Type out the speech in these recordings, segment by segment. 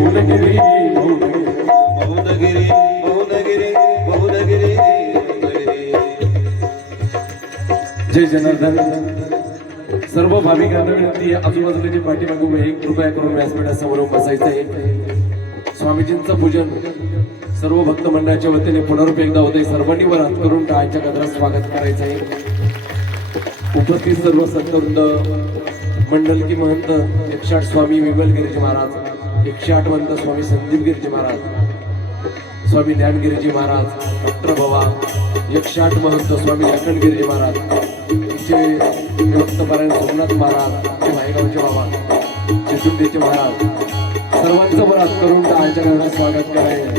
मौनगिरी मौनगिरी मौनगिरी मौनगिरी जय जनार्दन. सर्व भाविकांना विनंती आहे, आजूबाजूला जे पाठीमागे उभे आहे, कृपया करून व्यासपीठासमोर बसायचं आहे. स्वामीजींचं पूजन सर्व भक्त मंडळाच्या वतीने पुनरुप एकदा होते. सर्वांनी वर हात करून टाळ्यांच्या गजरात स्वागत करायचं आहे. उपस्थित सर्व संतवृंद, मंडल की महंत 108 स्वामी विमल गिरीजी महाराज, 108 महंत स्वामी संदीप गिरीजी महाराज, स्वामी ज्ञानगिरीजी महाराज, डॉक्टर बाबा, 108 महंत स्वामी अखंड गिरीजी महाराज, भक्तपरायण सोमनाथ महाराज, मायगावचे बाबा, चिचुंडीचे महाराज, सर्वांचं वर हात करून टाळ्यांच्या गजरात स्वागत करायचं.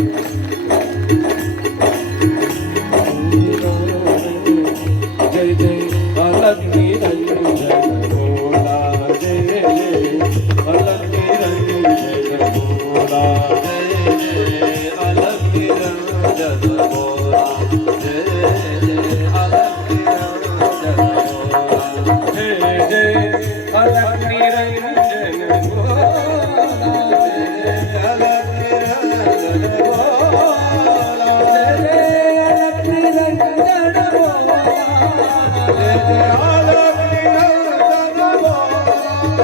जय जय अलग्नी रंजन भोला, जय जय अलग्नी रंजन भोला, जय जय अलग्नी रंजन भोला, जय जय अलग्नी रंजन भोला, जय जय अलग्नी रंजन भोला, जय अलग्नी रंजन भोला, जय जय अलग्नी रंजन भोला, जय जय अलग्नी रंजन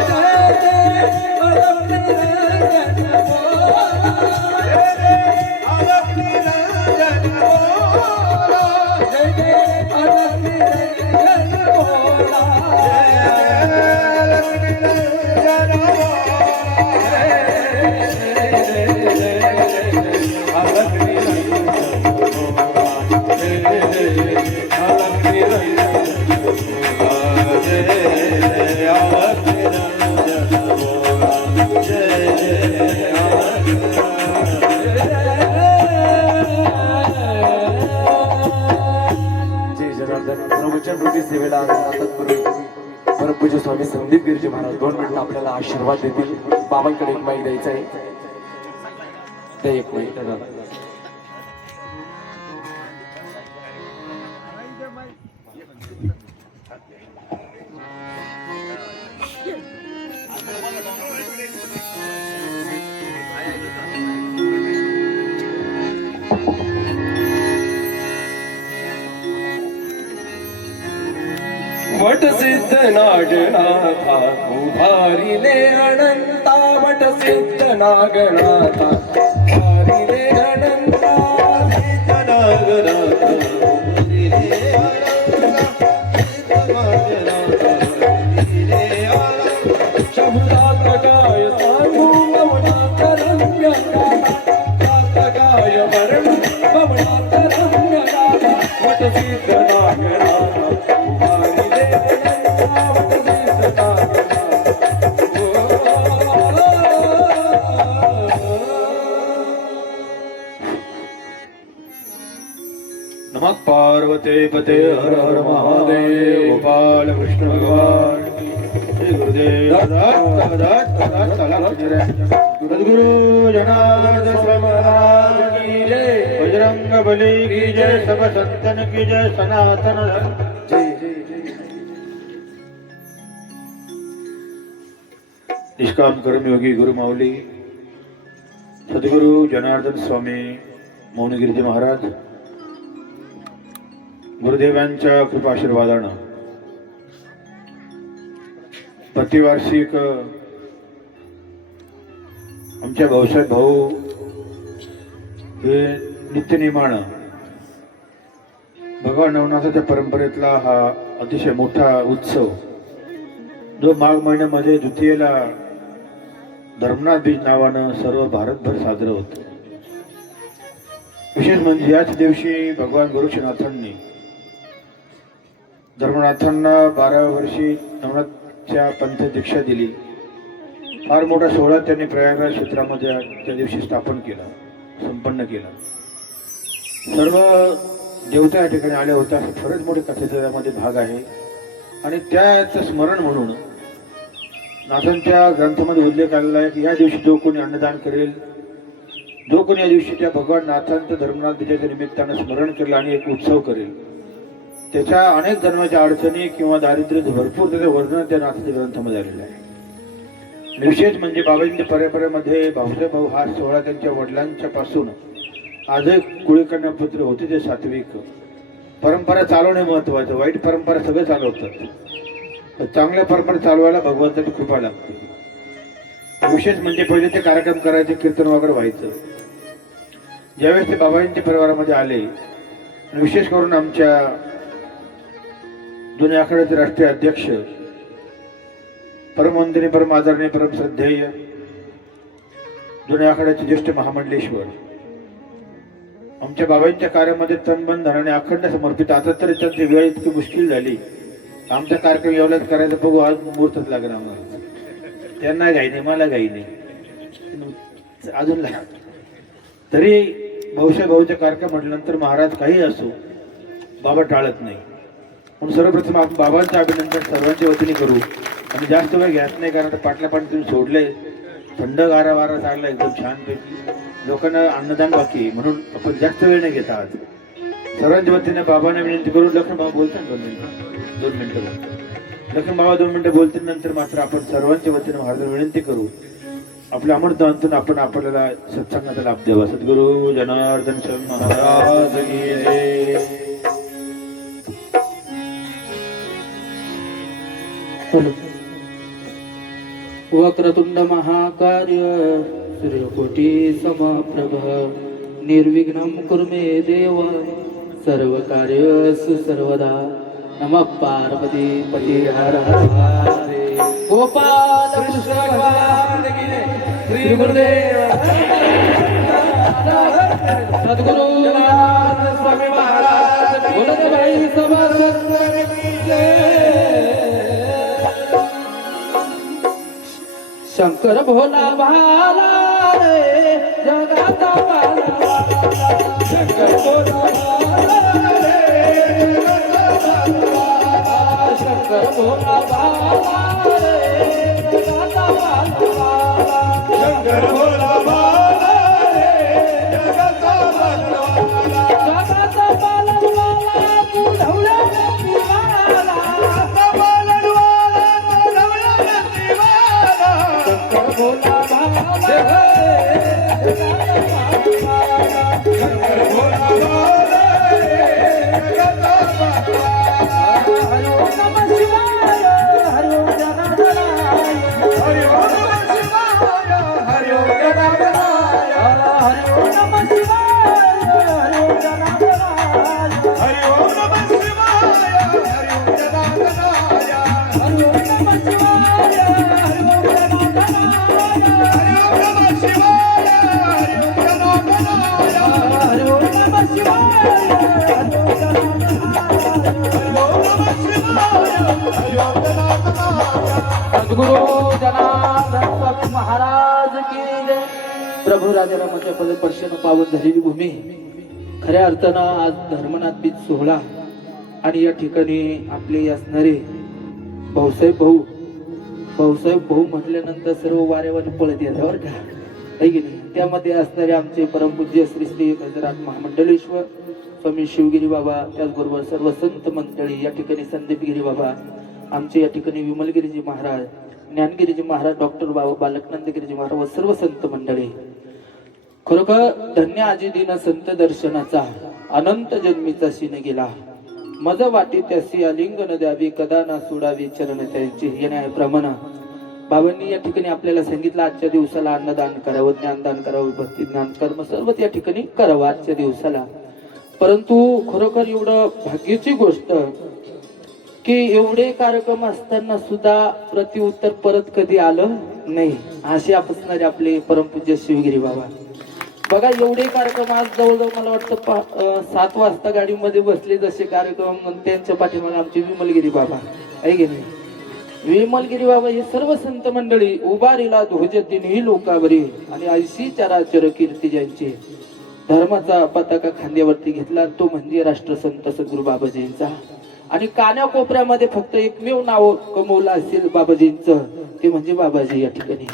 सेवेला परमपूज्य स्वामी संदीप गिरीजी महाराज 2 मिनिटं आपल्याला आशीर्वाद देतील. बाबांकडे एक माईक द्यायचा आहे, ते एक माईक दादा. वट सिद्ध नागनाथा उभारिले अनंता, वट सिद्ध नागनाथा उभारिले अनंता, सिद्ध नागनाथ उभारिले अनंता, सिद्ध नागनाथ उभारिले अनंता, शब्दात काय सांगू मौनात रंगनाथा, काय वर्ण मौनात रंगनाथा, वट सिद्ध नागनाथा उभारिले अनंता, वट सिद्ध नागनाथा. नमः पार्वते पते हर हर महादेव. गोपाल कृष्ण भगवान श्री गुरुदेव सद्गुरु जनार्दन स्वामी महाराज की जय. बजरंग बली की जय. सब संतन की जय. सनातन धर्म जय जय जय. निष्काम कर्मयोगी गुरु माऊली सद्गुरु जनार्दन स्वामी मौनगिरीजी महाराज गुरुदेवांच्या कृपाशीर्वादानं प्रतिवार्षिक आमच्या भाऊसाहेब भाऊ हे नित्यनेमानं भगवान नवनाथाच्या परंपरेतला हा अतिशय मोठा उत्सव जो माघ महिन्यामध्ये द्वितीयेला धर्मनाथ बीज नावानं सर्व भारतभर साजरा होतो. विशेष म्हणजे याच दिवशी भगवान गोरक्षनाथांनी धर्मनाथांना 12 वर्षी नवनाथच्या पंथ दीक्षा दिली. फार मोठा सोहळा त्यांनी प्रयागराज क्षेत्रामध्ये त्या दिवशी स्थापन केला, संपन्न केला. सर्व देवता या ठिकाणी आल्या होत्या. खरंच मोठे कथेचा त्यामध्ये भाग आहे आणि त्याचं स्मरण म्हणून नाथांच्या ग्रंथामध्ये उल्लेख आलेला आहे की या दिवशी जो कोणी अन्नदान करेल, जो कोणी या दिवशी त्या भगवान नाथांचं धर्मनाथ बीजाच्या निमित्तानं स्मरण केलं आणि एक उत्सव करेल, त्याच्या अनेक जन्माच्या अडचणी किंवा दारिद्र्य भरपूर त्याचं वर्णन त्या नाथाच्या ग्रंथामध्ये आलेलं आहे. विशेष म्हणजे बाबाजींच्या परंपरेमध्ये भाऊसाहेब भाऊ हा सोहळा त्यांच्या वडिलांच्या पासून आजही कुळकन्या पुत्र होते ते सात्विक. परंपरा चालवणे महत्वाचं, वाईट परंपरा सगळं चालवतात, पण चांगल्या परंपरा चालवायला भगवंताची कृपा लागते. विशेष म्हणजे पहिले ते कार्यक्रम करायचे, कीर्तन वगैरे व्हायचं. ज्यावेळेस ते बाबाजींच्या परिवारामध्ये आले, विशेष करून आमच्या जुन्या आखाड्याचे राष्ट्रीय अध्यक्ष, परमवंदनीय, परम आदरणीय, परम श्रद्धेय जुन्या आखाड्याचे ज्येष्ठ महामंडलेश्वर आमच्या बाबांच्या कार्यामध्ये तनमन धनाने अखंड समर्पित. आता तरी त्यांची वेळ इतकी मुश्किल झाली, आमचा कार्यक्रम एवढाच करायचा बघू, आज मुहूर्तच लागला आम्हाला. त्यांना घाई नाही, मला घाई नाही, अजून तरी भाऊसाहेब भाऊचा कार्यक्रम म्हटल्यानंतर महाराज काही असो बाबा टाळत नाही. म्हणून सर्वप्रथम आपण बाबांचं अभिनंदन सर्वांच्या वतीने करू. आणि जास्त वेळ घ्यायचं नाही, कारण पाटल्या पाणी तुम्ही सोडले, थंड गारा वारा चालला एकदम छानपैकी, लोकांना अन्नदान बाकी आहे, म्हणून आपण जास्त वेळ नाही घेता. आज सर्वांच्या वतीने बाबांना विनंती करू. लक्ष्मण बाबा बोलतात 2 मिनिटं बोलतात. लक्ष्मण बाबा 2 मिनिटं बोलतील, नंतर मात्र आपण सर्वांच्या वतीने महाराजांना विनंती करू, आपल्या अमृतांतून आपण आपल्याला सत्संगाचा लाभ द्यावा. सद्गुरु जनार्दन स्वामी महाराज की जय. वक्रतुंड महाकार्य सूर्यकोटी समप्रभ निर्विघ्नं कुरु मे देव सर्वकार्येषु सर्वदा. नमः पार्वती पती हर हर महादेव. गोपाल कृष्ण भगवान की जय. श्री गुरुदेव सद्गुरु जनार्दन स्वामी महाराज बोलत भाई सभा सत्संग की जय. शंकर भोला भाला रे जगाचा भाला, शंकर भोला भाला रे जगाचा भाला, शंकर भोला भाला रे जगाचा भाला, शंकर भोला भाला रे जगाचा भाला, जगाचा भाला तू ढवळ्या व्यक्तीवाला, शंकर भोला भाला रे शंकर भोला भाला रे जगाचा भाला. हरि ओम नमः शिवाय, हरि ओम जनार्दनाय, हरि ओम नमः शिवाय, हरि ओम जनार्दनाय, हरि ओम नमः शिवाय, हरि ओम जनार्दनाय, हरि ओम नमः शिवाय, हरि ओम जनार्दनाय, हरि ओम नमः शिवाय, हरि ओम सद्गुरु जनार्दन स्वामी महाराज की जय. प्रभू राजारामाच्या पदस्पर्शानं पावन झालेली भूमी, खऱ्या अर्थानं आज धर्मनाथ बीज सोहळा. आणि या ठिकाणी आपले असणारे भाऊसाहेब भाऊ म्हटल्यानंतर सर्व वाऱ्यावारी पळत येतात बरं का, आहे की नाही. त्यामध्ये असणारे आमचे परमपूज्य श्री श्री गजराज महामंडलेश्वर स्वामी शिवगिरी बाबा, त्याचबरोबर सर्व संत मंडळी या ठिकाणी, संदीपगिरी बाबा आमचे या ठिकाणी, विमलगिरीजी महाराज, ज्ञानगिरीजी महाराज, डॉक्टर बाबा बालकनंदगिरीजी महाराज व सर्व संत मंडळी. खरोखर धन्य आजी दिन संत दर्शनाचा अनंत जन्मीचा सीन गेला. मज वाटी त्यासी अलिंगन द्यावी, कदा ना सोडावी चरण त्यांची. येण्याप्रमाणे बाबांनी या ठिकाणी आपल्याला सांगितलं, आजच्या दिवसाला अन्नदान करावं, ज्ञानदान करावं, भक्ती ज्ञान कर्म सर्वच या ठिकाणी करावं आजच्या दिवसाला. परंतु खरोखर एवढं भाग्याची गोष्ट की एवढे कार्यक्रम असताना सुद्धा प्रत्युत्तर परत कधी आलं नाही. असे असणारे आपले परमपूज्य शिवगिरी बाबा बघा. एवढे कार्यक्रम आज जवळजवळ मला वाटतं 7 वाजता गाडीमध्ये बसले जसे कार्यक्रम, त्यांच्या पाठीमागे आमचे विमलगिरी बाबा, आहे की नाही. विमलगिरी बाबा हे सर्व संत मंडळी उभारीला ध्वज तिन्ही लोकावरी, आणि ऐशी चराचर कीर्ती ज्यांची, धर्माचा पताका खांद्यावरती घेतला तो म्हणजे राष्ट्रसंत सद्गुरु बाबाजींचा. आणि कानाकोपऱ्यामध्ये फक्त एकमेव नाव कमवलं असेल बाबाजींचं, ते म्हणजे बाबाजी. या ठिकाणी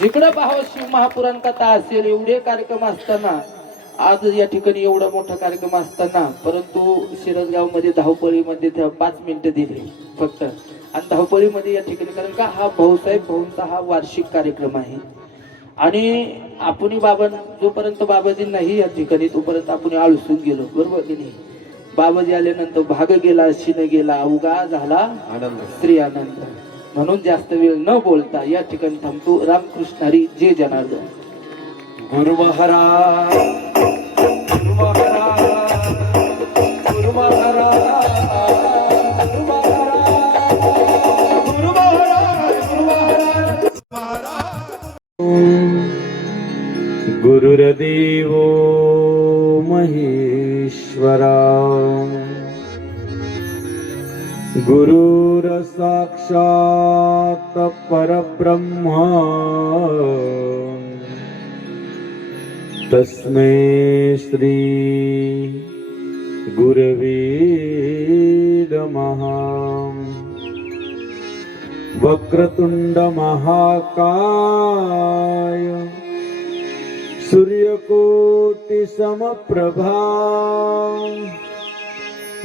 जिकडं पाहावं शिव महापुराण कथा असेल, एवढे कार्यक्रम असताना, आज या ठिकाणी एवढा मोठा कार्यक्रम असताना, परंतु शिरसगाव मध्ये धावपळीमध्ये 5 मिनिटं दिली फक्त. आणि धावपळीमध्ये या ठिकाणी, कारण का हा भाऊसाहेब भाऊंचा हा वार्षिक कार्यक्रम आहे आणि आपण बाबा जोपर्यंत बाबाजी नाही या ठिकाणी तोपर्यंत आपण आळसून गेलो, बरोबर की नाही? बाबाजी आल्यानंतर भाग गेला शिन गेला अवघा झाला आनंद. स्त्री आनंद. म्हणून जास्त वेळ न बोलता या ठिकाणी थांबतो. रामकृष्ण हरी, जय जनार्दन. गुरु महाराज, गुरु महाराज, गुरु महाराज, गुरु महाराज, गुरु महाराज, गुरु महाराज. गुरुर्देवो महेश्वरा, गुरुर साक्षात परब्रह्मा, तस्मै श्री गुरवे नमः. वक्रतुंड महाकाय, सूर्यकोटि समप्रभा,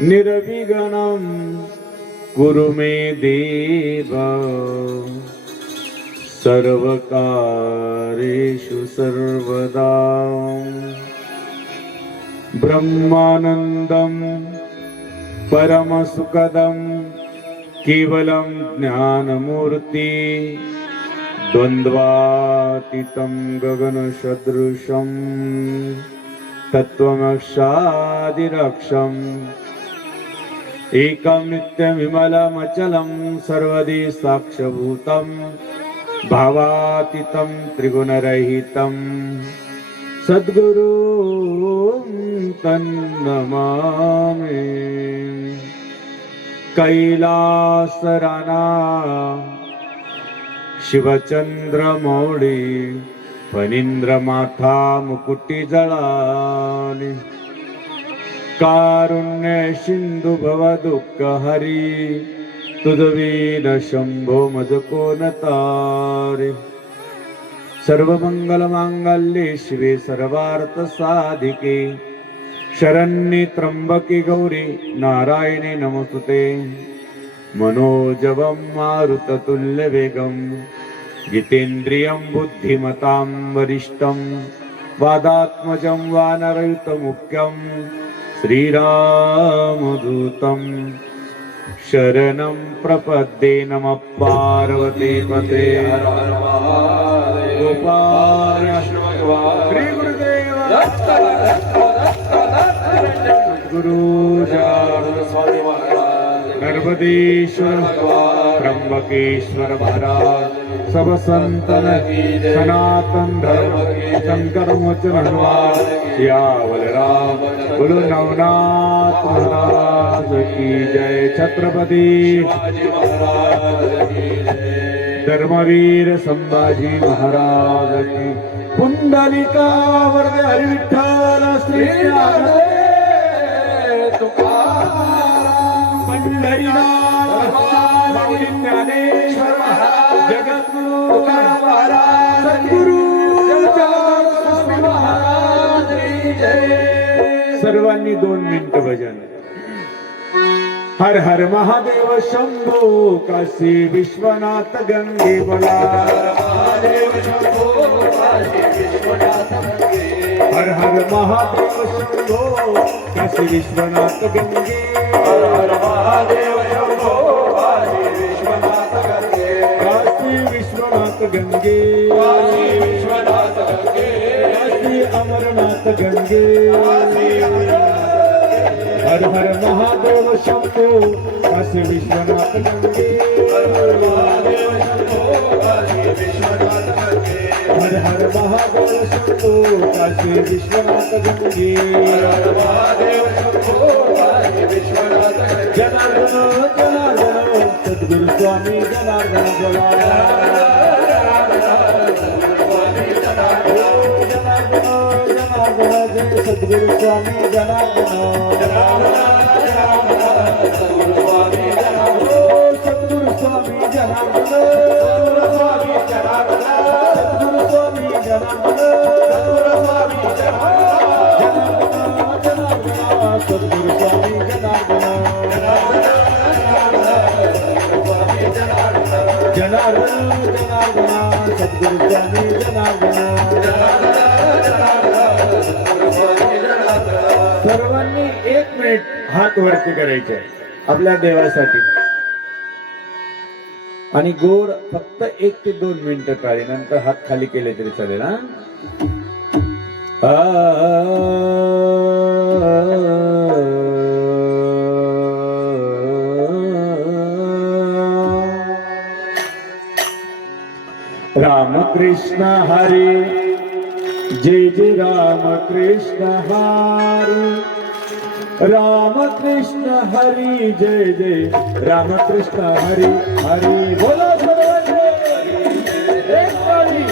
निर्विघ्नं कुरु मे देव, सर्वकार्येषु सर्वदा. ब्रह्मानन्दं परमसुखदं केवलं ज्ञानमूर्ति, द्वन्द्वातीतं गगनसदृशं तत्त्वमक्षादिरक्षम्, एकं नित्यविमलमचलं सर्वदि साक्षभूतं, भावातीतं त्रिगुणरहितं सद्गुरुं तन्नमामि. कैलासराना शिवचंद्रमौळी, फणींद्रमाथा मुकुटी जळाली, कारुण्य सिंधू भव दुःख हरी, तुझवीन शंभो मज कोण तारे. सर्वमंगल मांगल्ये शिवे सर्वार्थ साधिके, शरण्ये त्र्यंबके गौरी नारायणे नमोस्तुते. मनोजवं मारुततुल्यवेगं, जितेन्द्रियं बुद्धिमतां वरिष्ठं, वादात्मजं वानरयुतमुख्यं, श्रीरामदूतं शरणं प्रपद्ये. नमः पार्वती पते, हर हर महादेव. गोपाल श्री गुरुदेव गुरु स्वामी महाराज, नर्मदेश्वर त्र्यंबकेश्वर महाराज, सब संतन सनातन धर्म शंकर मोचन हनुमान सियावर राम. बोलो नवनाथ महाराज की जय. छत्रपती धर्मवीर संभाजी महाराज की. पुंडलिका वरदे हरी विठ्ठल श्री तुकाराम, पंढरीनाथ माऊली ज्ञानेश्वर महाराज, जगद्गुरु तुकाराम महाराज, सद्गुरु जगद्गुरु महाराज की जय. सर्वांनी 2 मिनिटं भजन. हर हर महादेव शंभो, काशी विश्वनाथ गंगे बोला. महादेव शंभो, काशी विश्वनाथ गंगे. हर हर महादेव शंभो, काशी विश्वनाथ गंगे. हर हर महादेव शंभो, काशी विश्वनाथ गंगे. काशी विश्वनाथ गंगे, काशी विश्वनाथ गंगे. काशी अमरनाथ गंगे, काशी अमरनाथ. हर हर महादेव शंभो, काशी विश्वनाथ गंगे. हर हर महादेव शंभो, काशी विश्वनाथ गंगे. हर हर महादेव शंभो, काशी विश्वनाथ गंगे. हर हर महादेव शंभो, काशी विश्वनाथ गंगे. जनार्दन जनार्दन सद्गुरु स्वामी जनार्दन बोला. जय सद्गुरु स्वामी जनार्दन. सद्गुरु स्वामी जनार्दन. सद्गुरु स्वामी जनार्दन. सद्गुरु स्वामी जनार्दन. सद्गुरु स्वामी जनार्दन. सद्गुरु स्वामी जनार्दन. सद्गुरु स्वामी सर्वांनी 1 मिनिट हात वरती करायचे आपल्या देवासाठी आणि गोड फक्त 1 ते 2 मिनिटं टाळी नंतर हात खाली केले तरी चालेल हा राम कृष्ण हरी जय जय राम कृष्ण हरी राम कृष्ण हरी जय जय राम कृष्ण हरी हरी बोलो सर्वांनी एक ताली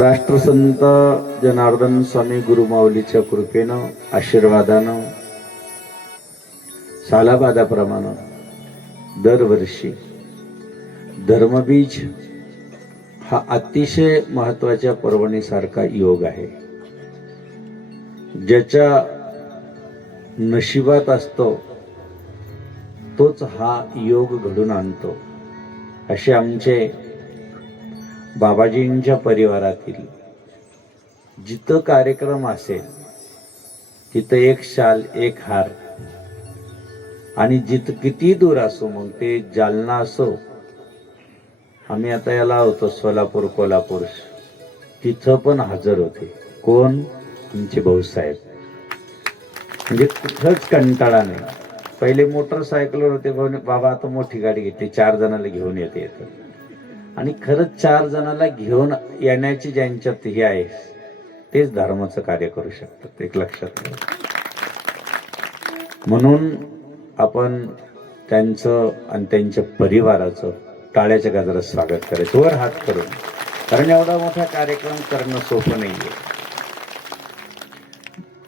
राष्ट्रसंत जनार्दन स्वामी गुरुमाऊलीच्या कृपेनं आशीर्वादानं सालाबादाप्रमाणे दरवर्षी धर्मबीज हा अतिशय महत्त्वाच्या पर्वणीसारखा योग आहे. ज्याच्या नशिबात असतो तोच हा योग घडून आणतो. असे आमचे बाबाजींच्या परिवारातील जिथं कार्यक्रम असेल तिथं एक शाल एक हार, आणि जिथं किती दूर असो, मग ते जालना असो, आम्ही आता याला होतो सोलापूर कोल्हापूर, तिथं पण हजर होते. कोण? आमचे भाऊसाहेब. म्हणजे कुठंच कंटाळा नाही. पहिले मोटरसायकलवर होते, बाबा आता मोठी गाडी घेतली, 4 जणांना घेऊन येते येतं. आणि खरंच 4 जणांना घेऊन येण्याची ज्यांच्यात हे आहे तेच धर्माचं कार्य करू शकतात, एक लक्षात ठेवा. म्हणून आपण त्यांचं आणि त्यांच्या परिवाराचं टाळ्याच्या गजरात स्वागत करायचं, वर हात करून. कारण एवढा मोठा कार्यक्रम करणं सोपं नाहीये.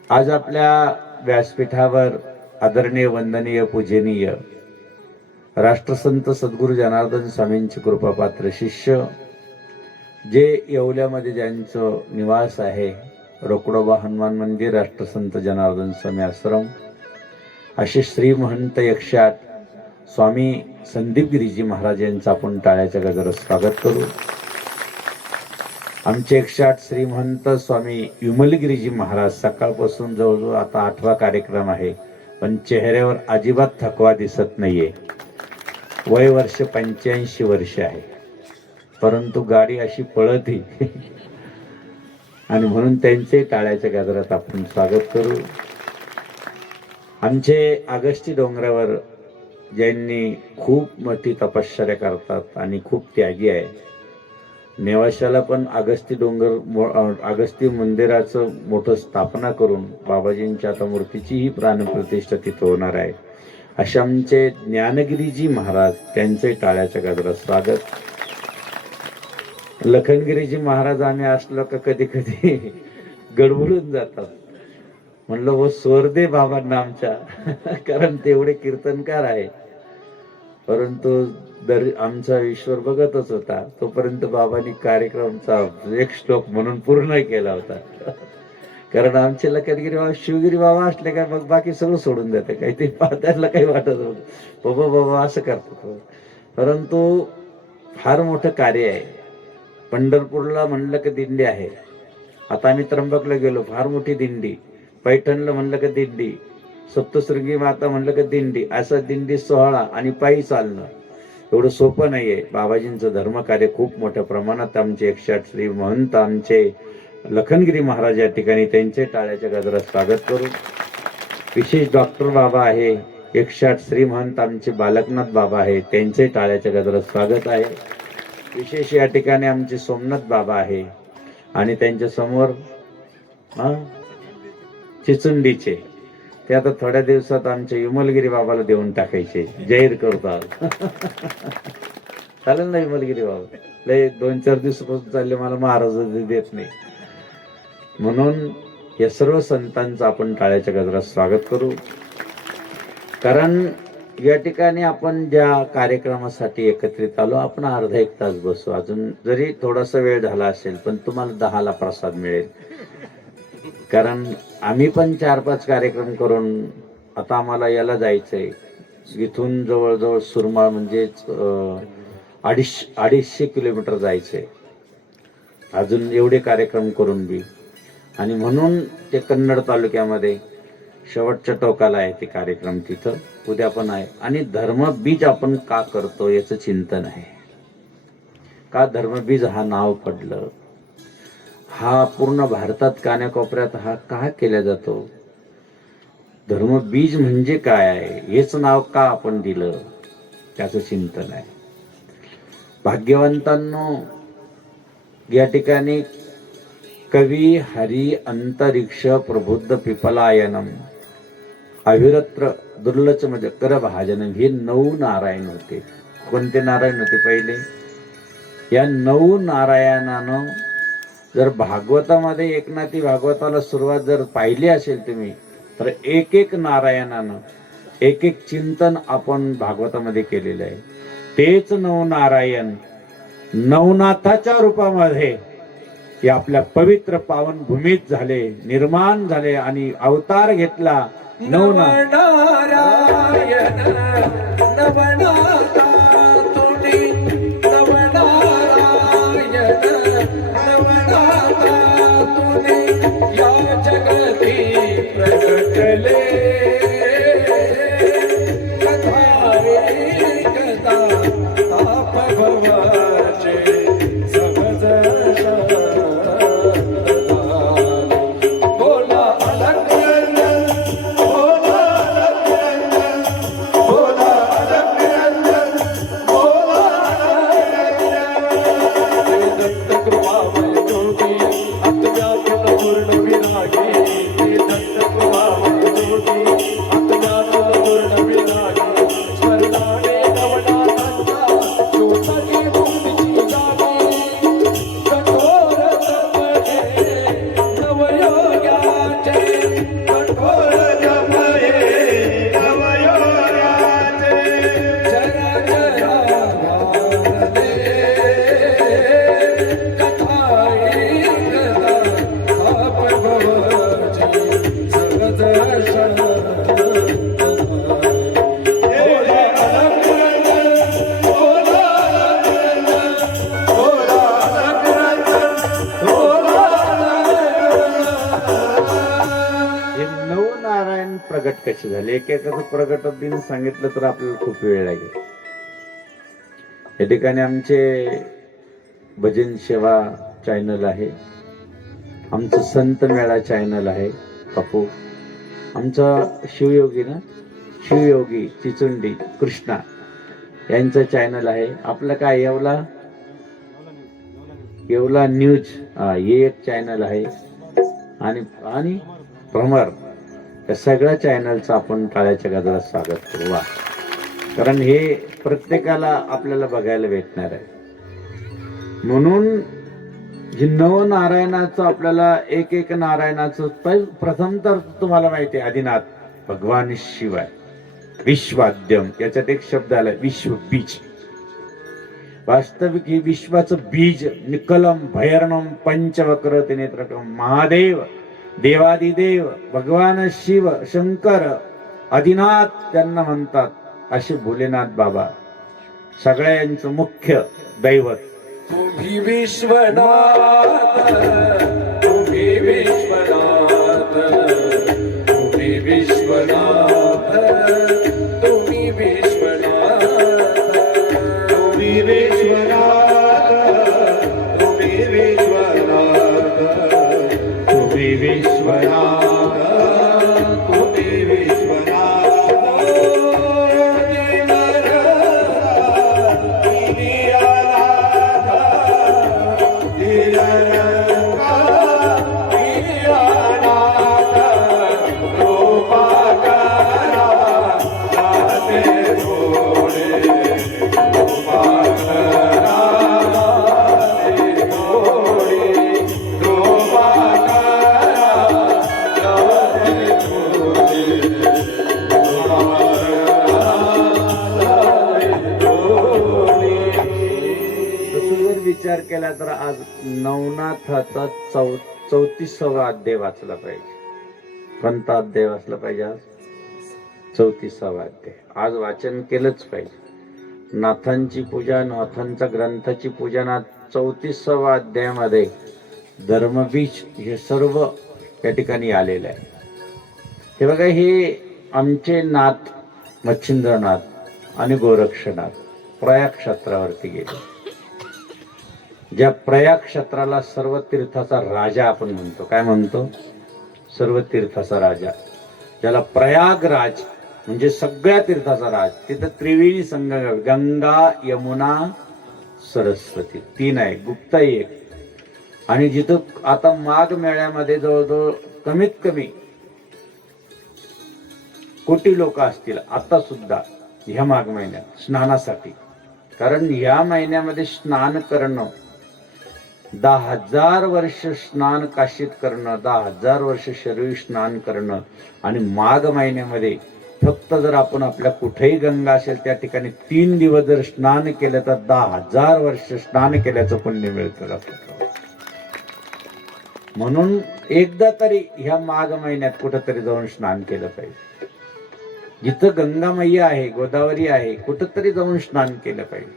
आज आपल्या व्यासपीठावर आदरणीय, वंदनीय, पूजनीय राष्ट्रसंत सद्गुरू जनार्दन स्वामींचे कृपापात्र शिष्य, जे येवल्यामध्ये ज्यांचं निवास आहे, रोकडोबा हनुमान मंदिर, राष्ट्रसंत जनार्दन स्वामी आश्रम, असे श्री महंत 108 स्वामी संदीप गिरीजी महाराज यांचं आपण टाळ्याच्या गजरात स्वागत करू. आमचे 108 श्री महंत स्वामी विमलगिरीजी महाराज, सकाळपासून जवळजवळ आता 8वा कार्यक्रम आहे, पण चेहऱ्यावर अजिबात थकवा दिसत नाहीये. वय वर्ष 85 वर्ष आहे, परंतु गाडी अशी पळती आणि म्हणून त्यांचे टाळ्याच्या गजरात आपण स्वागत करू. आमचे आगस्ती डोंगरावर ज्यांनी खूप मोठी तपश्चर्या करतात आणि खूप त्यागी आहे, नेवाशाला पण अगस्ती मंदिराचं मोठं स्थापना करून बाबाजींच्या आता मूर्तीचीही प्राणप्रतिष्ठा तिथं होणार आहे. असे आमचे ज्ञानगिरीजी महाराज, त्यांचे टाळ्याच्या गजरात स्वागत. लखनगिरीजी महाराज आम्ही असलो का कधी कधी गडबडून जातात. म्हणलं वो स्वर दे बाबांना आमच्या, कारण तेवढे कीर्तनकार आहे. परंतु आमचा ईश्वर बघतच होता, तोपर्यंत बाबांनी कार्यक्रमचा एक श्लोक म्हणून पूर्ण केला होता. कारण आमचे लखनगिरी बाबा, शिवगिरी बाबा असले काय मग बाकी सगळं सोडून देते, काही ते पाहताना काही वाटत होतं, बाबा बाबा असं करतात. परंतु फार मोठं कार्य आहे. पंढरपूरला म्हणलं की दिंडी आहे. आता आम्ही त्र्यंबकला गेलो, फार मोठी दिंडी. पैठणला म्हणलं की दिंडी, सप्तशृंगी माता म्हणलं की दिंडी, असा दिंडी सोहळा आणि पायी चालणं एवढं सोपं नाहीये. बाबाजींचं धर्मकार्य खूप मोठ्या प्रमाणात. आमचे 108 श्री महंत आमचे लखनगिरी महाराज या ठिकाणी, त्यांचे टाळ्याच्या गजरात स्वागत करू. विशेष डॉक्टर बाबा आहे, 108 श्री महंत आमचे बालकनाथ बाबा आहे, त्यांचे टाळ्याच्या गजरात स्वागत आहे. विशेष या ठिकाणी आमचे सोमनाथ बाबा आहे आणि त्यांच्या समोर चिचुंडीचे, ते आता थोड्या दिवसात आमच्या विमलगिरी बाबाला देऊन टाकायचे, जाहीर करतात. चालेल ना विमलगिरी बाबा? लय 2-4 दिवसापासून चालले, मला महाराज देत नाही. म्हणून या सर्व संतांचं आपण टाळ्याच्या गजरात स्वागत करू. कारण या ठिकाणी आपण ज्या कार्यक्रमासाठी एकत्रित आलो, आपण अर्धा 1 तास बसू. अजून जरी थोडासा वेळ झाला असेल, पण तुम्हाला 10ला प्रसाद मिळेल. कारण आम्ही पण 4-5 कार्यक्रम करून आता आम्हाला याला जायचंय. इथून जवळजवळ सुरमाळ म्हणजे 250 किलोमीटर जायचंय अजून, एवढे कार्यक्रम करून बी. आणि म्हणून ते कन्नड तालुक्यामध्ये शेवटच्या टोकाला आहे ते कार्यक्रम, तिथं उद्या पण आहे. आणि धर्मबीज आपण का करतो याचं चिंतन आहे. का धर्मबीज हा नाव पडलं, हा पूर्ण भारतात कानाकोपऱ्यात हा का केला जातो, धर्मबीज म्हणजे काय आहे, हेच नाव का आपण दिलं, त्याचं चिंतन आहे. भाग्यवंतांनो, या ठिकाणी कवी हरी अंतरिक्ष प्रबुद्ध पिपलायनम अविरत्र दुर्लचमज कर भाजनम, हे 9 नारायण होते. कोणते नारायण होते पहिले? या 9 नारायणानं जर भागवतामध्ये, एकनाथी भागवताला सुरुवात जर पाहिली असेल तुम्ही, तर एक नारायणानं एक चिंतन आपण भागवतामध्ये केलेलं आहे. तेच 9 नारायण नवनाथाच्या रूपामध्ये ते आपल्या पवित्र पावन भूमीत झाले, निर्माण झाले आणि अवतार घेतला. नवनारायण नवनाथा तुनी नवनारायण नवनाथा तुनी या जगती प्रगटले कथा ताप भवाचे सहज बोला अलग प्रगट कसे झाले एकेकाचं प्रगट दिन सांगितलं तर आपल्याला खूप वेळ लागेल. या ठिकाणी आमचे भजन सेवा चॅनल आहे, आमचं संत मेळा चॅनल आहे बापू, आमचा शिवयोगी चिचुंडी कृष्णा यांचं चॅनल आहे. आपलं काय येवला न्यूज हे एक चॅनल आहे आणि भ्रमर या सगळ्या चॅनलचं आपण टाळ्याच्या गजरात स्वागत करू. वा, कारण हे प्रत्येकाला आपल्याला बघायला भेटणार आहे. म्हणून जे नवनारायणाचं आपल्याला एक नारायणाचं प्रथम तर तुम्हाला माहिती आहे आदिनाथ भगवान शिवाय विश्वाद्यम याच्यात एक शब्द आला विश्व बीज. वास्तविक हे विश्वाचं बीज निकलम भैरणम पंचवक्र त्रिनेत्रकम महादेव देवादिदेव भगवान शिव शंकर आदिनाथ त्यांना म्हणतात असे भोलेनाथ बाबा सगळ्यांचं मुख्य दैवत. तुम्ही विश्वनाथ तुम्ही विश्वनाथ तुम्ही विश्वनाथ तुम्ही विश्वनाथ तुम्ही विश्वनाथ तुम्ही विश्वनाथ तुम्ही विश्वनाथ तुम्ही विचार केला तर आज नवनाथाचा 34वा अध्याय वाचला पाहिजे. कोणता अध्याय वाचला पाहिजे? आज 34वा अध्याय आज वाचन केलंच पाहिजे. नाथांची पूजा, नाथांच्या ग्रंथाची पूजन आज 34वा अध्यायामध्ये धर्मबीज हे सर्व या ठिकाणी आलेलं आहे. हे बघा, हे आमचे नाथ मच्छिंद्रनाथ आणि गोरक्षनाथ प्रयाग क्षेत्रावरती गेले. ज्या प्रयाग क्षेत्राला सर्व तीर्थाचा राजा आपण म्हणतो. काय म्हणतो? सर्व तीर्थाचा राजा, ज्याला प्रयागराज म्हणजे सगळ्या तीर्थाचा राज. तिथं त्रिवेणी संगम, गंगा यमुना सरस्वती 3 आहे, गुप्ता 1. आणि जिथं आता माघ मेळ्यामध्ये जवळजवळ कमीत कमी कोटी लोक असतील आता सुद्धा ह्या माघ महिन्यात स्नानासाठी. कारण ह्या महिन्यामध्ये स्नान करणं 10,000 वर्ष स्नान काशीत करणं, 10,000 वर्ष शरीर स्नान करणं. आणि माघ महिन्यामध्ये फक्त जर आपण आपल्या कुठेही गंगा असेल त्या ठिकाणी 3 दिवस जर स्नान केलं तर 10,000 वर्ष स्नान केल्याचं पुण्य मिळतं. म्हणून एकदा तरी ह्या माघ महिन्यात कुठंतरी जाऊन स्नान केलं पाहिजे. जिथं गंगा मैया आहे, गोदावरी आहे, कुठंतरी जाऊन स्नान केलं पाहिजे.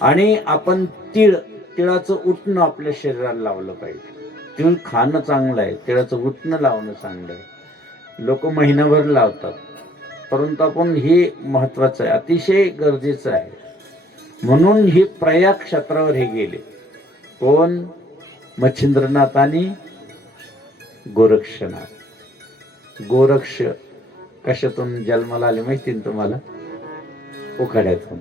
आणि आपण तिळाचं उटणं आपल्या शरीराला लावलं पाहिजे. तीळ खाणं चांगलं आहे, तिळाचं उटणं लावणं चांगलं आहे. लोक महिनाभर लावतात, परंतु आपण हे महत्वाचं आहे, अतिशय गरजेचं आहे. म्हणून हे प्रयाग क्षेत्रावर हे गेले. कोण? मच्छिंद्रनाथ आणि गोरक्षनाथ. गोरक्ष कशातून जन्माला आले माहिती ना तुम्हाला? उखाड्यातून.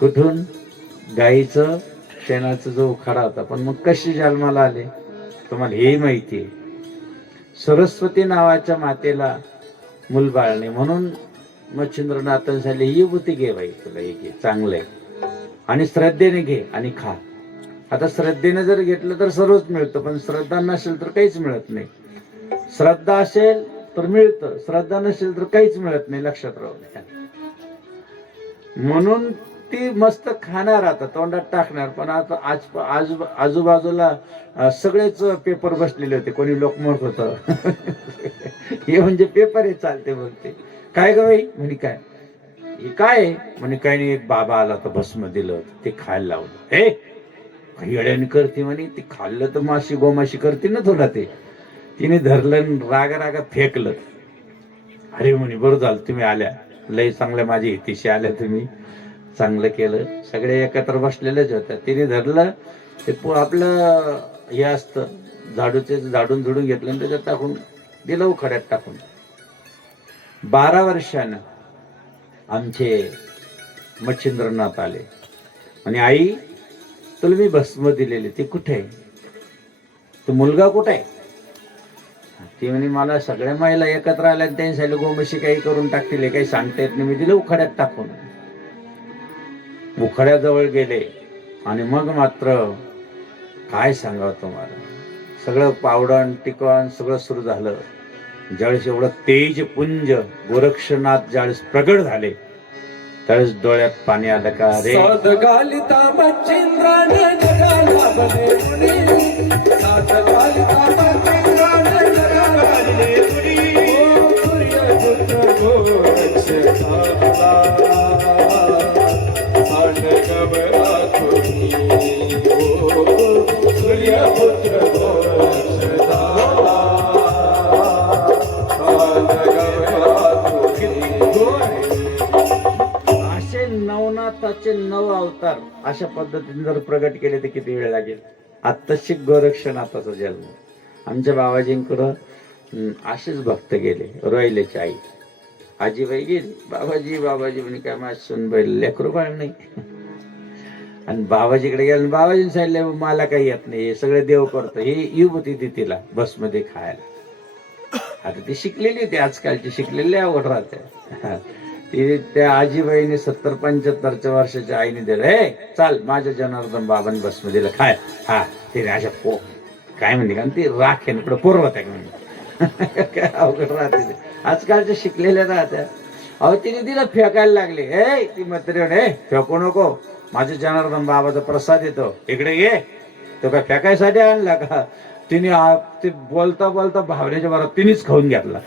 कुठून? गाईचं शेणाचा जो उखाडा होता. पण मग कशी जन्माला आले तुम्हाला हे माहिती आहे. सरस्वती नावाच्या मातेला मूलबाळ नाही, म्हणून मच्छिंद्रनाथांनी सांगितले ही बुती घे बाई, तुला हे घे, चांगलं आहे, आणि श्रद्धेने घे आणि खा. आता श्रद्धेने जर घेतलं तर सर्वच मिळतं, पण श्रद्धा नसेल तर काहीच मिळत नाही. श्रद्धा असेल तर मिळतं, श्रद्धा नसेल तर काहीच मिळत नाही. लक्षात राहू द्या. म्हणून ती मस्त खाणार, आता तोंडात टाकणार. पण आता आजूबाजूला सगळेच पेपर बसलेले होते. कोणी लोक म्हणत होतं हे म्हणजे पेपर हे चालते. बोलते काय ग बाई? म्हणे काय हे काय? म्हणे काय नाही, एक बाबा आला तर भस्म दिलं होतं, ते खायला लावलं. हे काही अड्याने करते म्हणे, ते खाल्लं तर माशी गोमाशी करते ना थोडा. ते तिने धरलं, रागा फेकलं. अरे म्हणे बरं झालं तुम्ही आल्या, लय चांगल्या माझी हितीशी आल्या, तुम्ही चांगलं केलं. सगळे एकत्र बसलेलेच होत्या. तिने धरलं, ते आपलं हे असतं झाडूचे, झाडून झुडून घेतलं आणि त्याच्यात टाकून दिलं, उखाड्यात टाकून. 12 वर्षानं आमचे मच्छिंद्रनाथ आले आणि आई तुला मी भस्म दिलेले, ते कुठे आहे? तो मुलगा कुठे आहे? ती म्हणे मला सगळ्या महिला एकत्र आल्या आणि त्यांनी सांगितलं गोमशी काही करून टाकतील, काही सांगता येत नाही. मी दिलं उखाड्यात टाकून. उखाड्याजवळ गेले आणि मग मात्र काय सांगावं तुम्हाला, सगळं पावडण टिकवण सगळं सुरू झालं. ज्यावेळेस एवढं तेज पुंज गोरक्षनाथ ज्यावेळेस प्रगट झाले, त्यावेळेस डोळ्यात पाणी आलं. का रे साधगालिता मच्छिंद्राने जगाला बने मुनी, साधगालिता मच्छिंद्राने जगाला बने मुनी, ओ सूर्यपुत्र गोरक्षनाथा, साधगमला तुम्ही, ओ सूर्यपुत्र गोरक्षनाथा, साधगमला तुम्ही. असे नवनाथाचे 9 अवतार अशा पद्धतीने जर प्रगट केले तर किती वेळ लागेल. आत्ताशी गोरक्षनाथाचा जन्म. आमच्या बाबाजींकडं असेच भक्त गेले. रोहिल्याची आई आजीबाई गेली, बाबाजी म्हणे काय माझ्या सुनबाई लेकरू बाळ नाही. आणि बाबाजीकडे गेले, बाबाजीने सांगितलं मला काही येत नाही, हे सगळे देव करतो, हे युवती ती तिला बसमध्ये खायला. आता ती शिकलेली होती, आजकालची शिकलेली अवघड राहते. ती त्या आजीबाईने 70-75 वर्षाच्या आईने दिलं, हे चाल माझ्या जनार्दन बाबांनी बसमध्ये दिलं खाय. हा तिने अशा काय म्हणते का ती राखेन इकडं पोरवत आहे म्हणजे काय अवघड राहते. आजकालच्या शिकलेल्या राहत्या. अहो तिने दिलं, फेकायला लागले. हे ती म्हातारी हे फेकू नको, माझ्या जनार्दन बाबाचा प्रसाद येतो, इकडे ये. तो काय फेकायसाठी आणला का? तिने ते बोलता बोलता भावनेच्या बरोबर तिनेच खाऊन घेतला.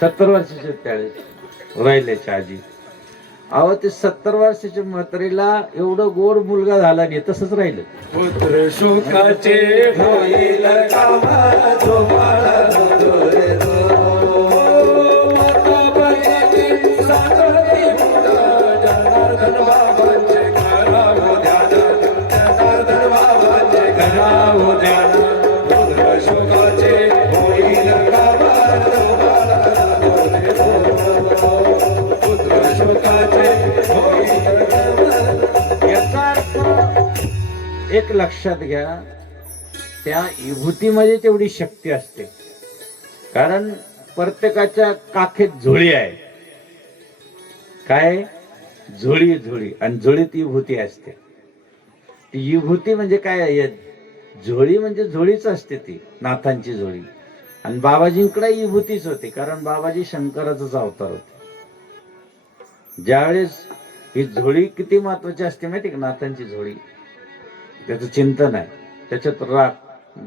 70 वर्षाचे त्यावेळेस राहिल्याची आजी. अहो ते 70 वर्षाच्या म्हातारीला एवढं गोड मुलगा झाला नाही, तसंच राहिलं. पुत्र शोकाचे होईल कामा जो बाळा रे माता बहिणी साखरती मुलं जनार्दन बाबांचे घरावो ध्यान, जनार्दन बाबांचे घरावो ध्यान. पुत्र शोकाचे होईल कामा जो बाळा पुत्र शोकाचे होईल कामा. याचा अर्थ एक लक्षात घ्या, त्या विभूतीमध्ये तेवढी शक्ती असते. कारण प्रत्येकाच्या काखेत झोळी आहे. काय? झोळी. आणि झोळीत विभूती असते. ती विभूती म्हणजे काय आहे? झोळी म्हणजे झोळीच असते, ती नाथांची झोळी. आणि बाबाजींकडे विभूतीच होती, कारण बाबाजी शंकराचाच अवतार होते. ज्यावेळेस ही झोळी किती महत्वाची असते माहिती का? नाथांची झोळी, त्याचं चिंतन आहे, त्याच्यात राग.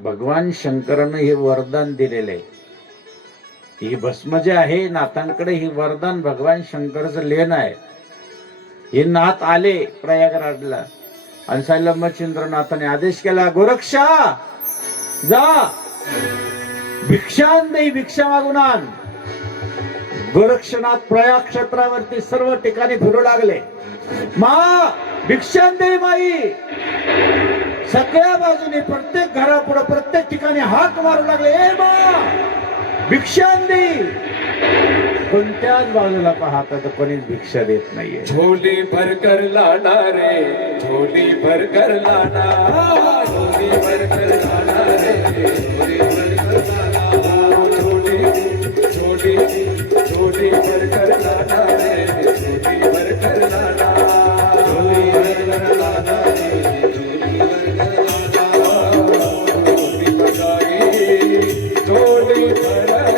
भगवान शंकरानं हे वरदान दिलेलं आहे ही भस्म जे आहे नाथांकडे, ही वरदान भगवान शंकरचं लेण आहे. हे नाथ आले प्रयागराजला आणि सांगितलं, मच्छिंद्रनाथाने आदेश केला, गोरक्षा जा भिक्षान देई, भिक्षा मागून आण. गोरक्षनाथ प्रयाग क्षेत्रावरती सर्व ठिकाणी फिरू लागले. मा भिक्षान देई माई. सगळ्या बाजूने प्रत्येक घरापुढे प्रत्येक ठिकाणी हाक मारू लागले, ए मा भिक्षान देई. कोणत्याच बाजूला पाहता तर कोणीच भिक्षा देत नाहीये. झोली भर कर लाना रे, झोली भर कर लाना, झोली भर कर लाना रे, झोली भर कर लाना, झोली झोली भर कर लाना रे, झोली भर कर लाना, झोली भर कर लाना रे, झोली भर कर लाना, झोली बजाई, झोली भर कर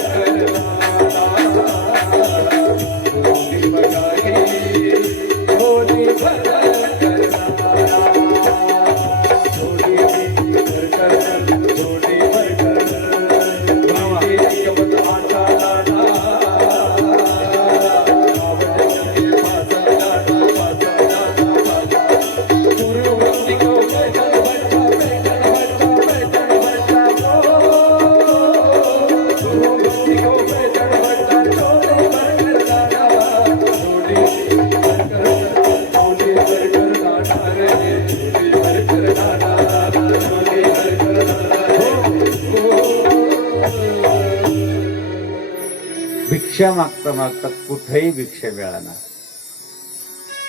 भिक्षा मागता मागता कुठेही भिक्षा मिळाला.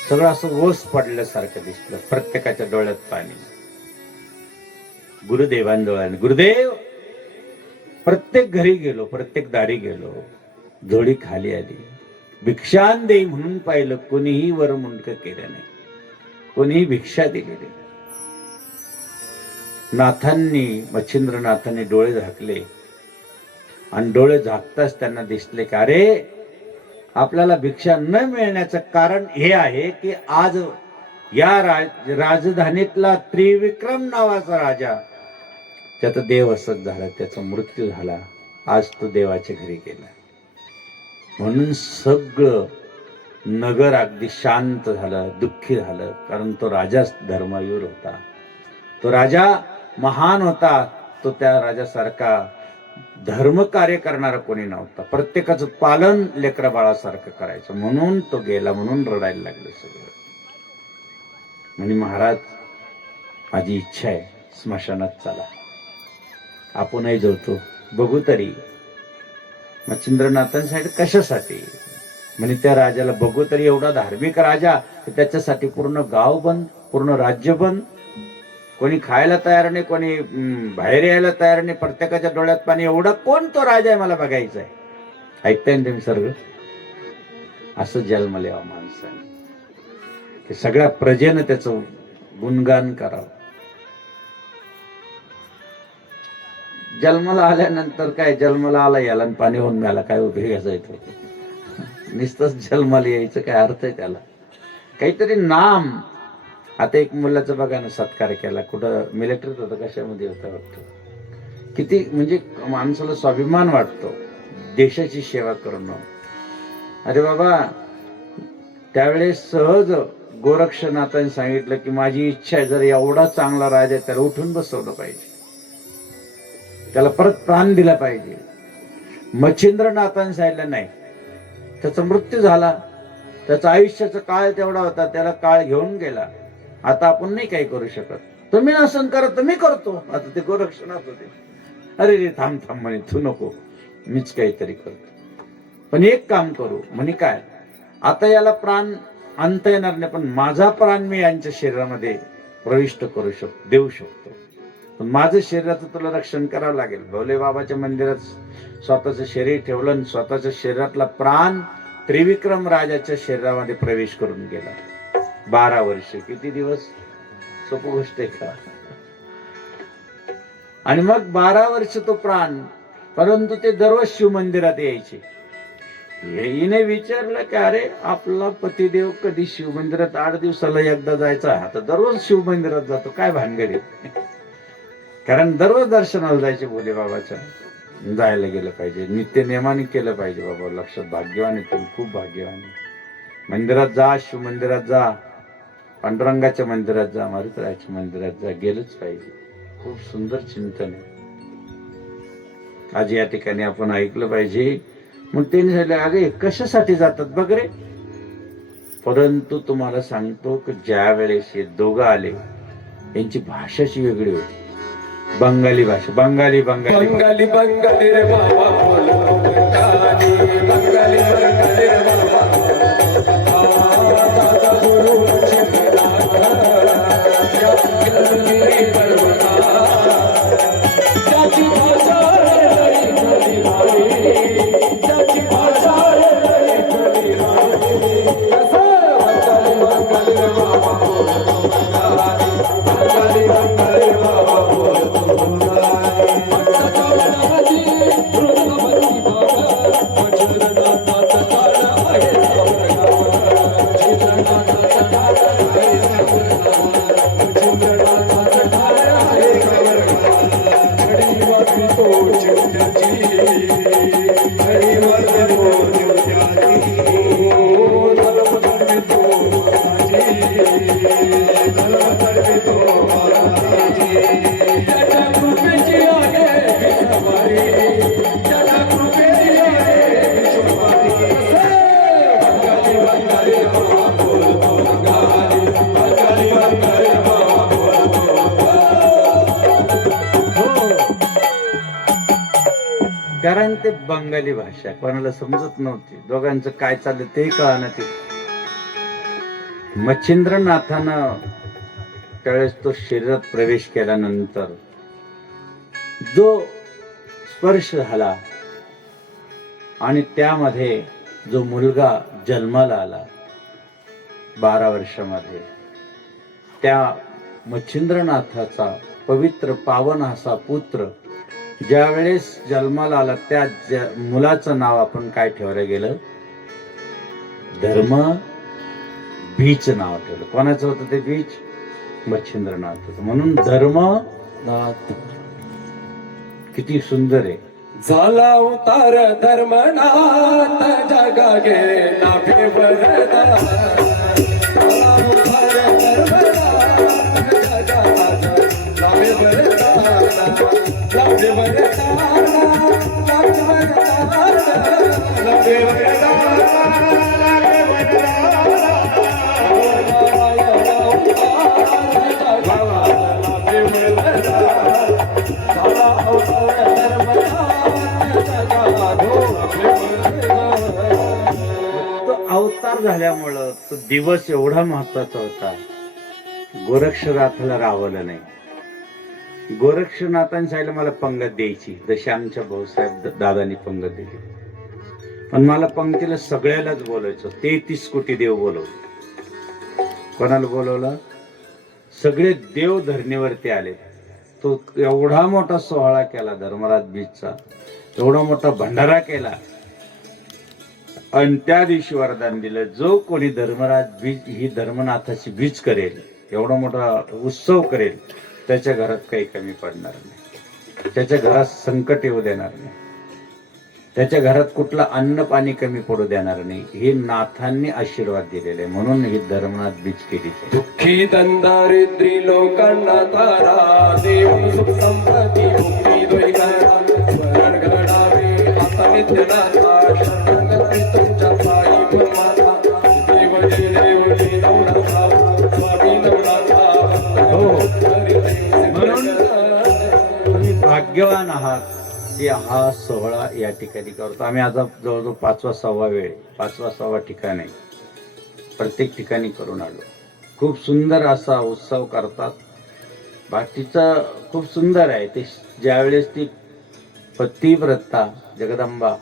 सगळं असं ओस पडल्यासारखं दिसलं. प्रत्येकाच्या डोळ्यात पाणी. गुरुदेवांजवळ, गुरुदेव, प्रत्येक घरी गेलो, प्रत्येक दारी गेलो, झोळी खाली आली. भिक्षान देई म्हणून पाहिलं, कोणीही वर मुंडक केलं नाही, कोणीही भिक्षा दिली नाही. नाथांनी, मच्छिंद्रनाथांनी डोळे झाकले आणि डोळे झाकताच त्यांना दिसले की अरे, आपल्याला भिक्षा न मिळण्याचं कारण हे आहे की आज या राजधानीतला त्रिविक्रम नावाचा राजा, त्याचा देव असत झाला, त्याचा मृत्यू झाला, आज तो देवाच्या घरी गेला. म्हणून सगळं नगर अगदी शांत झालं, दुःखी झालं. कारण तो राजाच धर्मवीर होता, तो राजा महान होता. तो त्या राजासारखा धर्म कार्य करणारा कोणी नव्हता. प्रत्येकाचं पालन लेकरा बाळासारखं करायचं. म्हणून तो गेला, म्हणून रडायला लागले सगळं. म्हणे, महाराज, माझी इच्छा आहे, स्मशानात चला, आपणही जेवतो, बघू तरी. मच्छिंद्रनाथांसाठी कशासाठी? म्हणे, त्या राजाला बघू तरी. एवढा धार्मिक राजा, त्याच्यासाठी पूर्ण गाव बंद, पूर्ण राज्य बंद, कोणी खायला तयार नाही, कोणी बाहेर यायला तयार नाही, प्रत्येकाच्या डोळ्यात पाणी. एवढा कोण तो राजा आहे, मला बघायचा आहे. ऐकताय ना तुम्ही सर्व? असं जन्माला यावं माणसाने, की सगळ्या प्रजेनं त्याचं गुणगान करावं. जन्माला आल्यानंतर काय, जन्माला आला याला आणि पाणी होऊन मिळाला, काय उपयोग येतो? नुसतंच जन्माला यायचं काय अर्थ आहे त्याला? काहीतरी नाम. आता एक मुलाचा बघा ना, सत्कार केला, कुठं मिलिटरीत होतं, कशामध्ये होतं वाटतं. किती म्हणजे माणसाला स्वाभिमान वाटतो देशाची सेवा करणं. अरे बाबा, त्यावेळेस सहज गोरक्षनाथांनी सांगितलं की माझी इच्छा आहे, जर एवढा चांगला राजा त्याला उठून बसवलं पाहिजे, त्याला परत प्राण दिला पाहिजे. मच्छिंद्रनाथांनी सांगितलं नाही, त्याचा मृत्यू झाला, त्याचा आयुष्याचा काळ तेवढा होता, त्याला काळ घेऊन गेला. आता आपण नाही काही करू शकत. तुम्ही नसन करत, मी करतो. आता ते गोरक्षनाथ होते. अरे रे, थांब थांब म्हणे, तू नको, मीच काहीतरी करतो. पण एक काम करू म्हणे, काय? आता याला प्राण आणता येणार नाही, पण माझा प्राण मी यांच्या शरीरामध्ये प्रविष्ट करू शकतो, देऊ शकतो. पण माझं शरीराचं तुला रक्षण करावं लागेल. भोले बाबाच्या मंदिरात स्वतःचं शरीर ठेवलं आणि स्वतःच्या शरीरातला प्राण त्रिविक्रम राजाच्या शरीरामध्ये प्रवेश करून गेला. 12 वर्ष, किती दिवस? सोपी गोष्ट आहे का? आणि मग 12 वर्ष तो प्राण, परंतु ते दररोज शिव मंदिरात यायचे. हिने विचारलं की अरे, आपला पतिदेव कधी शिव मंदिरात 8 दिवसाला एकदा जायचा, आता दररोज शिव मंदिरात जातो, काय भानगडी? कारण दररोज दर्शनाला जायचे भोले बाबाच्या. जायला गेलं पाहिजे, नित्य नियमाने केलं पाहिजे. बाबा लक्षात, भाग्यवान आहे तुम्ही, खूप भाग्यवान आहे. मंदिरात जा, शिव मंदिरात जा, पांडुरंगाच्या मंदिरात जा, मारुतीरायाच्या मंदिरात जा, गेलंच पाहिजे. खूप सुंदर चिंतन आहे. आज या ठिकाणी आपण ऐकलं पाहिजे. मग त्यांनी झाले, अगे कशासाठी जातात बघ रे. परंतु तुम्हाला सांगतो की ज्या वेळेस हे दोघं आले, यांची भाषाची वेगळी होती. बंगाली भाषा, बंगाली बंगाली बंगाली बंगाली रे बाबा बोलो बंगाली, बंगाली बंगाली रे बाबा दादा गुरुची मिराखा, या गिरगिरी पर्वता, ज्याची भाषा लई खरी राही, ज्याची भाषा लई खरी राही. कसं बंगाली बंगाली रे बाबा बोलो बंगाली, बंगाली बंगाली रे बाबा बोलो कारण ते बंगाली भाषा कोणाला समजत नव्हती. दोघांचं काय चाललं ते कळालं. ते मच्छिंद्रनाथानं त्यावेळेस तो शरीरात प्रवेश केल्यानंतर जो स्पर्श झाला आणि त्यामध्ये जो मुलगा जन्माला आला 12 वर्षामध्ये, त्या मच्छिंद्रनाथाचा पवित्र पावन असा पुत्र ज्या वेळेस जन्माला आला, त्या मुलाचं नाव आपण काय ठेवलं गेलं? धर्म बीच नाव ठेवलं. कोणाचं होतं ते बीच? मच्छिंद्रनाथाचं. म्हणून धर्मनाथ. किती सुंदर आहे. झाला उतार धर्मनाथ जगा गेला फेवरदार, झाला उतार धर्मनाथ जगा लावे वरदान, लावे वरदान, लावे वरदान, लावे वरदान, लावे तो अवतार झाल्यामुळं तो दिवस एवढा महत्वाचा होता. गोरक्षनाथाला रावलं नाही. गोरक्षनाथांनी सांगितलं मला पंगत द्यायची, जशी आमच्या भाऊसाहेब दादांनी पंगत दिली. पण मला पंक्तीला सगळ्यालाच बोलायचं. 33 कोटी देव बोलवले. कोणाला बोलवलं? सगळे देव धरणीवरती आले. तो एवढा मोठा सोहळा केला धर्मराज बीजचा, एवढा मोठा भंडारा केला. आणि त्या दिवशी वरदान दिलं, जो कोणी धर्मराज बीज ही धर्मनाथाची बीज करेल, एवढा मोठा उत्सव करेल, त्याच्या घरात काही कमी पडणार नाही, त्याच्या घरात संकट येऊ देणार नाही, त्याच्या घरात कुठलं अन्न पाणी कमी पडू देणार नाही. हे नाथांनी आशीर्वाद दिलेले, म्हणून ही धर्मनाथ बीज केली. दुःखी दंदारिद्री लोकांना तारा, देव सुख संपत्ती मुक्ती द्वैतारा, स्मरण घडावे आता नित्यनाथा, शरणागती तुमच्या पायी माता, देव जय देव जय नवनाथा, स्वामी नवनाथा. तुम्ही भाग्यवान आहात की हा सोहळा या ठिकाणी करतो. आम्ही आता जवळजवळ 5वा-6वा वेळ, 5वा-6वा ठिकाण आहे, प्रत्येक ठिकाणी करून आलो. खूप सुंदर असा उत्सव करतात. बाकीचं खूप सुंदर आहे. ते ज्यावेळेस ती पतिव्रता जगदंबा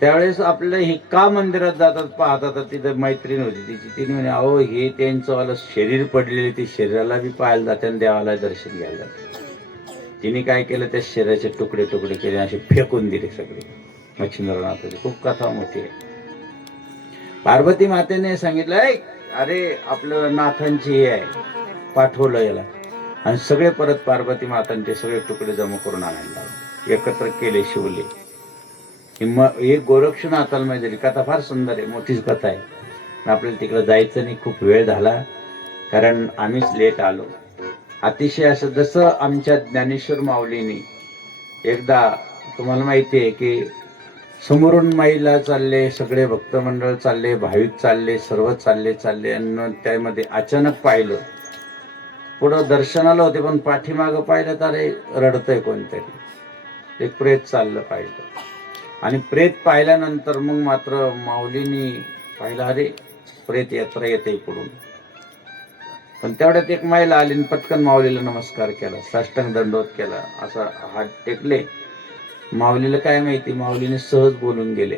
त्यावेळेस आपल्या हे का मंदिरात जातात पाहतात, तिथं मैत्रीण होती तिची. तिने म्हणे अहो हे त्यांचं वाला शरीर पडलेले, ते शरीराला बी पाहायला जाते आणि देवाला दर्शन घ्यायला जाते. तिने काय केलं, त्या शरीराचे तुकडे तुकडे केले, असे फेकून दिले सगळे. मच्छिंद्रनाथाची खूप कथा मोठी आहे. पार्वती मातेने सांगितलं अरे आपलं नाथांची हे आहे, पाठवलं याला, आणि सगळे परत पार्वती मातांचे सगळे तुकडे जमा करून आणायला लागले. एकत्र केले शिवले. एक गोरक्षनाथाला माहिती कथा फार सुंदर आहे, मोठीच कथा आहे. आपल्याला तिकडे जायचं नाही, खूप वेळ झाला कारण आम्हीच लेट आलो. अतिशय असं जसं आमच्या ज्ञानेश्वर माऊलीने एकदा, तुम्हाला माहिती आहे की समोरून माईला चालले, सगळे भक्त मंडळ चालले, भाविक चालले, सर्व चालले आणि त्यामध्ये अचानक पाहिलं, पुढं दर्शनाला होते पण पाठीमागं पाहिलं तर रडतंय कोणतरी, एक प्रेत चाललं पाहिलं. आणि प्रेत पाहिल्यानंतर मग मात्र माऊलीनी पाहिलं, अरे प्रेत यात्रा येते पुढून. पण तेवढ्यात एक महिला आली आणि पटकन माऊलीला नमस्कार केला, साष्टांग दंडवत केला, असा हात टेकले. माऊलीला काय माहिती, माऊलीने सहज बोलून गेले,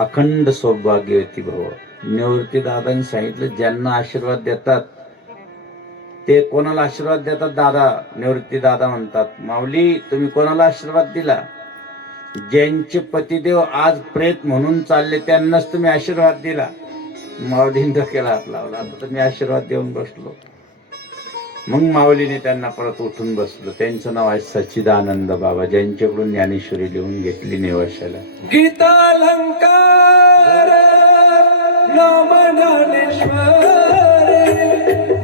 अखंड सौभाग्यवती भव. निवृत्ती दादांनी सांगितलं, ज्यांना आशीर्वाद देतात ते कोणाला आशीर्वाद देतात दादा, निवृत्ती दादा म्हणतात, माऊली तुम्ही कोणाला आशीर्वाद दिला? ज्यांचे पतिदेव आज प्रेत म्हणून चालले त्यांनाच तुम्ही आशीर्वाद दिला. माऊलीने डोक्याला हात लावला, आता तर मी आशीर्वाद देऊन बसलो. मग माऊलीने त्यांना परत उठून बसलो. त्यांचं नाव आहे सच्चिदानंद बाबा, ज्यांच्याकडून ज्ञानेश्वरी लिहून घेतली नेवाशाला. गीतालंकार नाम ज्ञानेश्वरी,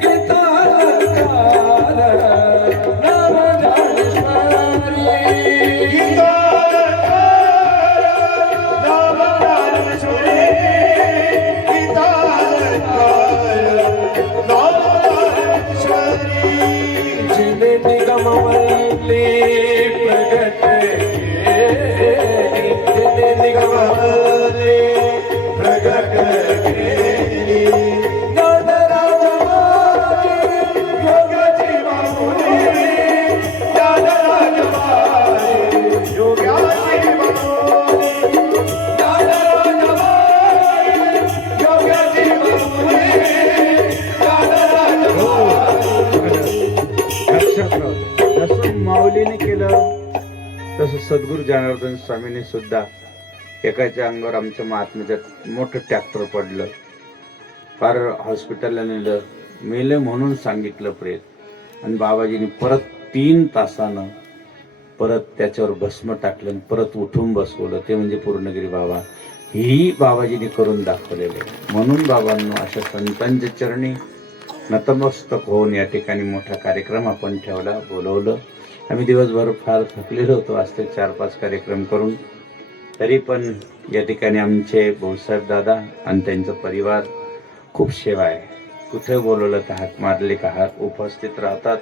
गीतालंकार नाम ज्ञानेश्वरी, जिने निगमवल्ली प्रगट केली, जिने निगमवल्ली प्रगट केली, ज्ञानराज माझी योगाची माऊली, ज्ञानराज माझी योगाची माऊली, ज्ञानराज माझी योगाची माऊली, ज्ञानराज जसं माऊलीने केलं तसं सद्गुरू जनार्दन स्वामीने सुद्धा एकाच्या अंगावर आमच्या महात्म्याच्यात मोठं ट्रॅक्टर पडलं, फार हॉस्पिटलला नेलं, मेलं म्हणून सांगितलं प्रेत. आणि बाबाजींनी परत 3 तासानं परत त्याच्यावर भस्म टाकलं आणि परत उठून बसवलं. ते म्हणजे पूर्णगिरी बाबा. ही बाबाजींनी करून दाखवलेले. म्हणून बाबांनो अशा संतांच्या चरणी नतमस्तक होऊन या ठिकाणी मोठा कार्यक्रम आपण ठेवला, बोलवलं. आम्ही दिवसभर फार थकलेलो होतो, आज ते 4-5 कार्यक्रम करून. तरी पण या ठिकाणी आमचे भाऊसाहेब दादा आणि त्यांचा परिवार खूप सेवा आहे. कुठे बोलवलं तर हाक मारले का हाक उपस्थित राहतात.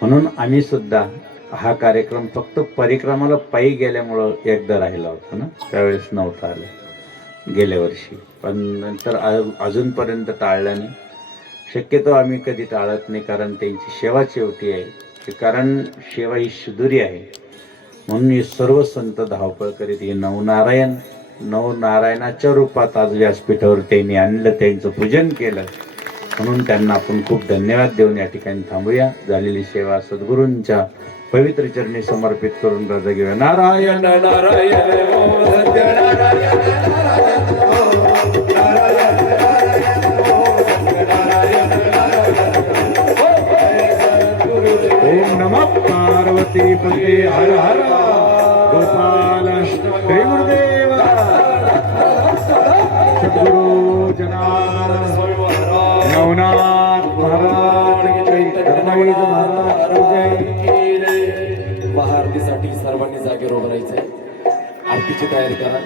म्हणून आम्ही सुद्धा हा कार्यक्रम फक्त परिक्रमाला पायी गेल्यामुळं एकदा राहिला होता ना, त्यावेळेस नव्हता आलं गेल्या वर्षी. पण नंतर अजूनपर्यंत टाळलं नाही. शक्यतो आम्ही कधी टाळत नाही, कारण त्यांची सेवा शेवटी आहे. कारण सेवा ही शिदुरी आहे. म्हणून हे सर्व संत धावपळ करीत हे नवनारायणाच्या रूपात आज व्यासपीठावर त्यांनी आणलं, त्यांचं पूजन केलं. म्हणून त्यांना आपण खूप धन्यवाद देऊन या ठिकाणी थांबूया. झालेली सेवा सद्गुरूंच्या पवित्र चरणी समर्पित करून रजा घेऊया. नारायण नारायण ओम नमः पार्वती पते हर हर गोपाल श्री गुरुदेव सद्गुरु जनार्दन नवनाथ महाराज धर्मवीर महाराज महाआरतीसाठी सर्वांनी जागेवर उभं राहायचंय. आरतीची तयारी करा.